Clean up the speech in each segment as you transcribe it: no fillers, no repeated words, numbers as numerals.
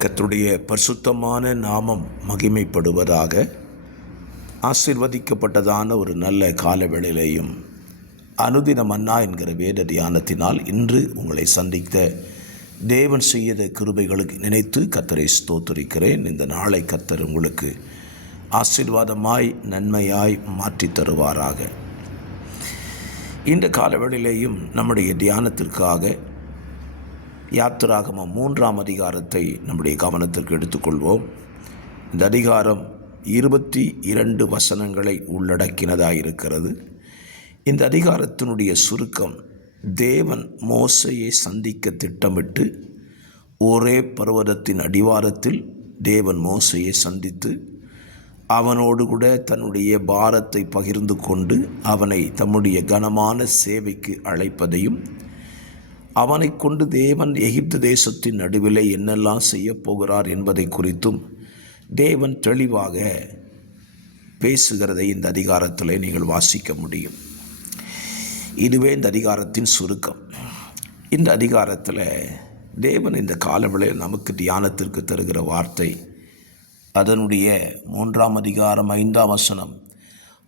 கர்த்தருடைய பரிசுத்தமான நாமம் மகிமைப்படுவதாக. ஆசீர்வதிக்கப்பட்டதான ஒரு நல்ல காலவேளையிலேயும் அனுதின மன்னா என்கிற வேத தியானத்தினால் இன்று உங்களை சந்தித்த தேவன் செய்த கிருபைகளுக்கு நினைத்து கர்த்தரை ஸ்தோத்திரிக்கிறேன். இந்த நாளை கர்த்தர் உங்களுக்கு ஆசீர்வாதமாய் நன்மையாய் மாற்றி தருவாராக. இந்த காலவேளையிலேயும் நம்முடைய தியானத்திற்காக யாத்திராகமம் 3ஆம் அதிகாரத்தை நம்முடைய கவனத்திற்கு எடுத்துக்கொள்வோம். இந்த அதிகாரம் 22 வசனங்களை உள்ளடக்கினதாயிருக்கிறது. இந்த அதிகாரத்தினுடைய சுருக்கம், தேவன் மோசேயை சந்திக்க திட்டமிட்டு ஒரே பர்வதத்தின் அடிவாரத்தில் தேவன் மோசேயை சந்தித்து அவனோடு கூட தன்னுடைய பாரத்தை பகிர்ந்து கொண்டு அவனை தம்முடைய கனமான சேவைக்கு அழைப்பதையும், அவனை கொண்டு தேவன் எகிப்து தேசத்தின் நடுவிலே என்னெல்லாம் செய்ய போகிறார் என்பதை குறித்தும் தேவன் தெளிவாக பேசுகிறதை இந்த அதிகாரத்தில் நீங்கள் வாசிக்க முடியும். இதுவே இந்த அதிகாரத்தின் சுருக்கம். இந்த அதிகாரத்தில் தேவன் இந்த காலவேளையில் நமக்கு தியானத்திற்கு தருகிற வார்த்தை, அதனுடைய 3ஆம் அதிகாரம் 5ஆம் வசனம்,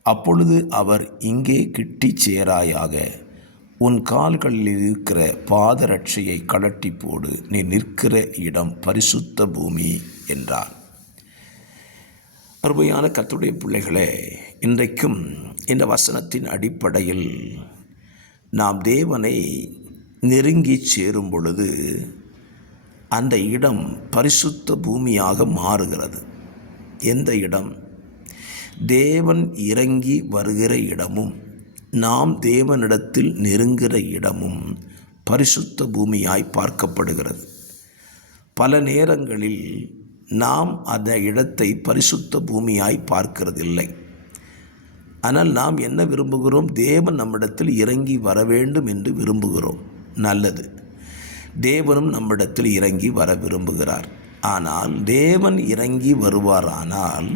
அப்பொழுது அவர் இங்கே கிட்டி சேராயாக, உன் கால்களில் இருக்கிற பாதரட்சையை கழட்டி போடு, நீ நிற்கிற இடம் பரிசுத்த பூமி என்றார். அருமையான கர்த்தருடைய பிள்ளைகளே, இன்றைக்கும் இந்த வசனத்தின் அடிப்படையில் நாம் தேவனை நெருங்கி சேரும் பொழுது அந்த இடம் பரிசுத்த பூமியாக மாறுகிறது. எந்த இடம்? தேவன் இறங்கி வருகிற இடமும் நாம் தேவனிடத்தில் நெருங்குகிற இடமும் பரிசுத்த பூமியாய் பார்க்கப்படுகிறது. பல நேரங்களில் நாம் அந்த இடத்தை பரிசுத்த பூமியாய் பார்க்கிறதில்லை. ஆனால் நாம் என்ன விரும்புகிறோம்? தேவன் நம்மிடத்தில் இறங்கி வர வேண்டும் என்று விரும்புகிறோம். நல்லது, தேவனும் நம்மிடத்தில் இறங்கி வர விரும்புகிறார். ஆனால் தேவன் இறங்கி வருவாரானால்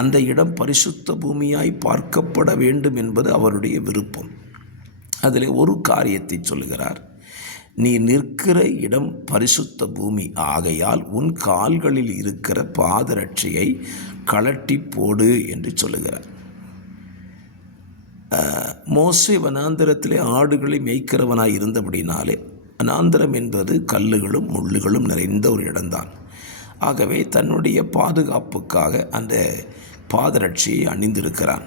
அந்த இடம் பரிசுத்த பூமியாய் பார்க்கப்பட வேண்டும் என்பது அவருடைய விருப்பம். அதில் ஒரு காரியத்தை சொல்கிறார், நீ நிற்கிற இடம் பரிசுத்த பூமி ஆகையால் உன் கால்களில் இருக்கிற பாதரட்சையை கழட்டி போடு என்று சொல்லுகிறார். மோசே வனாந்தரத்திலே ஆடுகளை மேய்க்கிறவனாய் இருந்தபடினாலே, வனாந்தரம் என்பது கல்லுகளும் முள்ளுகளும் நிறைந்த ஒரு இடம்தான். ஆகவே தன்னுடைய பாதுகாப்புக்காக அந்த பாதரட்சியை அணிந்திருக்கிறான்.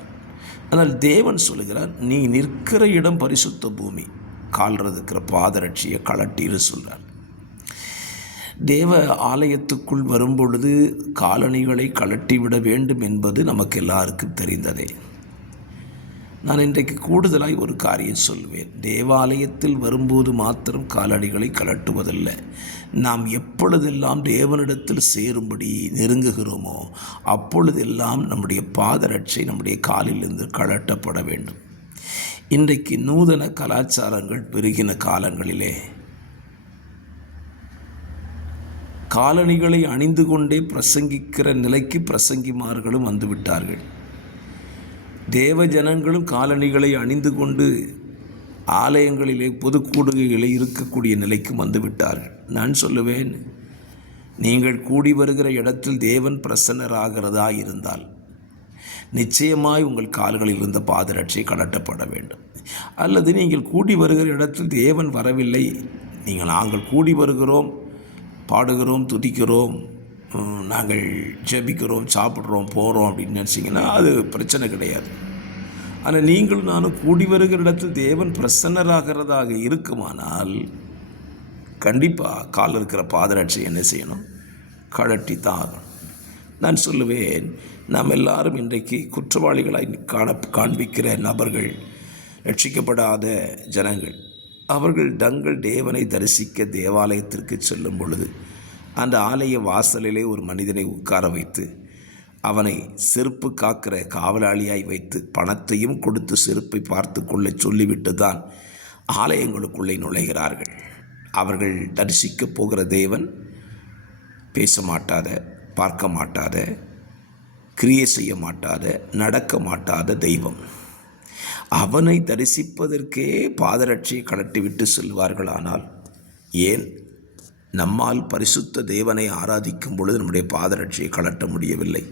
ஆனால் தேவன் சொல்லுகிறார், நீ நிற்கிற இடம் பரிசுத்த பூமி, கால்றதுக்கிற பாதரட்சியை கழட்டின்னு சொல்கிறார். தேவ ஆலயத்துக்குள் வரும்பொழுது காலணிகளை கழட்டிவிட வேண்டும் என்பது நமக்கு எல்லாருக்கும் தெரிந்ததே. நான் இன்றைக்கு கூடுதலாய் ஒரு காரியம் சொல்வேன். தேவாலயத்தில் வரும்போது மாத்திரம் காலணிகளை கழட்டுவதல்ல, நாம் எப்பொழுதெல்லாம் தேவனிடத்தில் சேரும்படி நெருங்குகிறோமோ அப்பொழுதெல்லாம் நம்முடைய பாதரட்சை நம்முடைய காலிலிருந்து கழட்டப்பட வேண்டும். இன்றைக்கு நூதன கலாச்சாரங்கள் பெருகின காலங்களிலே காலணிகளை அணிந்து கொண்டே பிரசங்கிக்கிற நிலைக்கு பிரசங்கிமார்களும் வந்துவிட்டார்கள். தேவ ஜனங்களும் காலணிகளை அணிந்து கொண்டு ஆலயங்களிலே பொதுக்கூடுகைகளை இருக்கக்கூடிய நிலைக்கு வந்துவிட்டார்கள். நான் சொல்லுவேன், நீங்கள் கூடி வருகிற இடத்தில் தேவன் பிரசன்னராகிறதா இருந்தால் நிச்சயமாய் உங்கள் கால்களில் இருந்த பாதரட்சை கழட்டப்பட வேண்டும். அல்லது நீங்கள் கூடி வருகிற இடத்தில் தேவன் வரவில்லை, நாங்கள் கூடி வருகிறோம், பாடுகிறோம், துதிக்கிறோம், நாங்கள் ஜெபிக்கிறோம், சாப்பிட்றோம், போகிறோம் அப்படின்னு நினச்சிங்கன்னா அது பிரச்சனை கிடையாது. ஆனால் நீங்களும் நானும் கூடி வருகிற இடத்தில் தேவன் பிரசன்னராகிறதாக இருக்குமானால் கண்டிப்பாக காலில் இருக்கிற பாதரட்சை என்ன செய்யணும்? கழட்டி தான் ஆகணும். நான் சொல்லுவேன், நாம் எல்லாரும் இன்றைக்கு குற்றவாளிகளாய் காண்பிக்கிற நபர்கள், ரட்சிக்கப்படாத ஜனங்கள், அவர்கள் தங்கள் தேவனை தரிசிக்க தேவாலயத்திற்கு செல்லும் பொழுது அந்த ஆலய வாசலிலே ஒரு மனிதனை உட்கார வைத்து அவனை செருப்பு காக்கிற காவலாளியாய் வைத்து பணத்தையும் கொடுத்து செருப்பை பார்த்து கொள்ள சொல்லிவிட்டு தான் ஆலயங்களுக்குள்ளே நுழைகிறார்கள். அவர்கள் தரிசிக்கப் போகிற தேவன் பேச மாட்டாத, பார்க்க மாட்டாத, கிரியை செய்ய மாட்டாத, நடக்க மாட்டாத தெய்வம். அவனை தரிசிப்பதற்கே பாதரட்சியை கழட்டிவிட்டு செல்வார்கள். ஆனால் ஏன் நம்மால் பரிசுத்த தேவனை ஆராதிக்கும் பொழுது நம்முடைய பாதரட்சையை கழட்ட முடியவில்லை.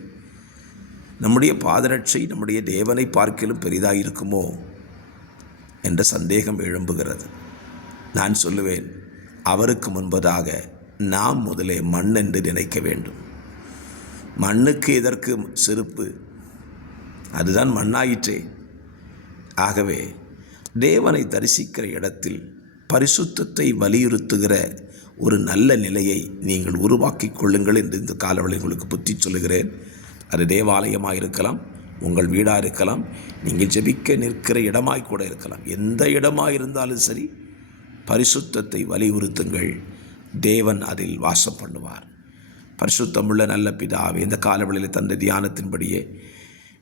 நம்முடைய பாதரட்சை நம்முடைய தேவனை பார்க்கிலும் பெரிதாக இருக்குமோ என்ற சந்தேகம் எழும்புகிறது. நான் சொல்லுவேன், அவருக்கு முன்பதாக நாம் முதலே மண் என்று நினைக்க வேண்டும். மண்ணுக்கு எதற்கு செருப்பு? அதுதான் மண்ணாயிற்றே. ஆகவே தேவனை தரிசிக்கிற இடத்தில் பரிசுத்தத்தை வலியுறுத்துகிற ஒரு நல்ல நிலையை நீங்கள் உருவாக்கி கொள்ளுங்கள் என்று இந்த காலவளை உங்களுக்கு புத்தி சொல்லுகிறேன். அது தேவாலயமாக இருக்கலாம், உங்கள் வீடாக இருக்கலாம், நீங்கள் ஜெபிக்க நிற்கிற இடமாய் கூட இருக்கலாம். எந்த இடமாக இருந்தாலும் சரி, பரிசுத்தத்தை வலியுறுத்துங்கள். தேவன் அதில் வாசம் பண்ணுவார். பரிசுத்தமுள்ள நல்ல பிதாவே, இந்த காலவெளியில் தந்த தியானத்தின்படியே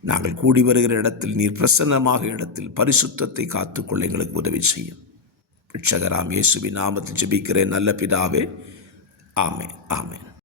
நாங்கள் கூடி வருகிற இடத்தில் நீர் பிரசன்னமாக இடத்தில் பரிசுத்தத்தை காத்துக்கொள்ள எங்களுக்கு உதவி செய்யும். ரட்சகராம் இயேசுவின் நாமத்தில் ஜெபிக்கிறேன் நல்ல பிதாவே. ஆமென், ஆமென்.